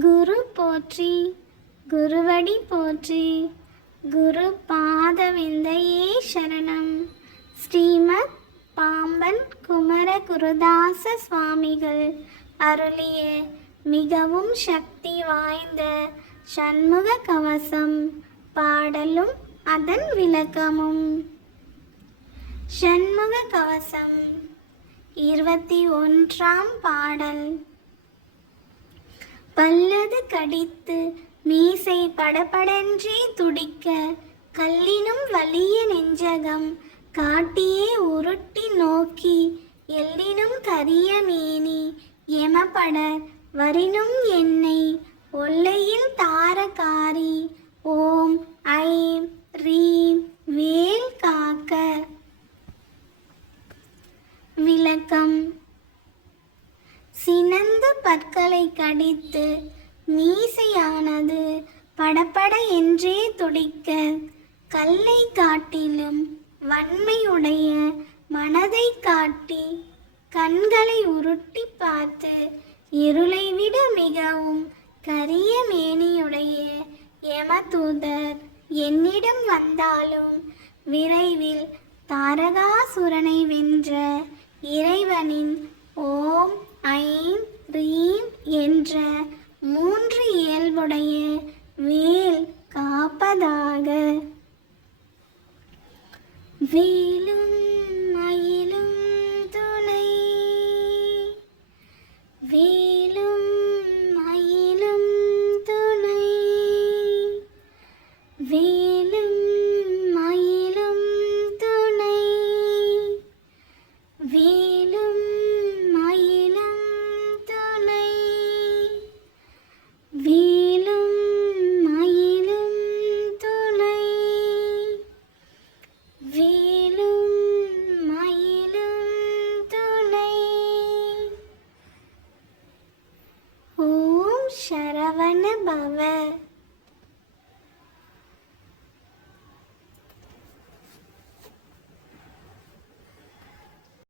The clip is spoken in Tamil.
குரு போற்றி குருவடி போற்றி குரு பாதவிந்தையே சரணம். ஸ்ரீமத் பாம்பன் குமர குருதாச சுவாமிகள் அருளிய மிகவும் சக்தி வாய்ந்த சண்முக கவசம் பாடலும் அதன் விளக்கமும். சண்முக கவசம் இருபத்தி ஒன்றாம் பாடல். பல்லது கடித்து மீசை படபடன்றே துடிக்க கல்லினும் வலிய நெஞ்சகம் காட்டியே உருட்டி நோக்கி எல்லினும் கரிய மேனி எமபட வரினும் என் ஒல்லையில் தாரகாரி ஓம் ஐம் ரீம் வேல் காக்க விளக்கம் சினந்து பற்களை கடித்து மீசையானது படபட என்றே துடிக்க கல்லை காட்டிலும் வன்மையுடைய மனதை காட்டி கண்களை உருட்டி பார்த்து இருளை விட மிகவும் கரிய மேனியுடைய யமதூதர் என்னிடம் வந்தாலும் விரைவில் தாரகாசுரனை வென்ற இறைவனின் ஓம் ஐம் ரீம் என்ற மூன்று இயல்புடைய வேல் காப்பதாக. வேலும் மயிலும் துணை. வேலும் மயிலும் துணை. வேலும் பவன பவ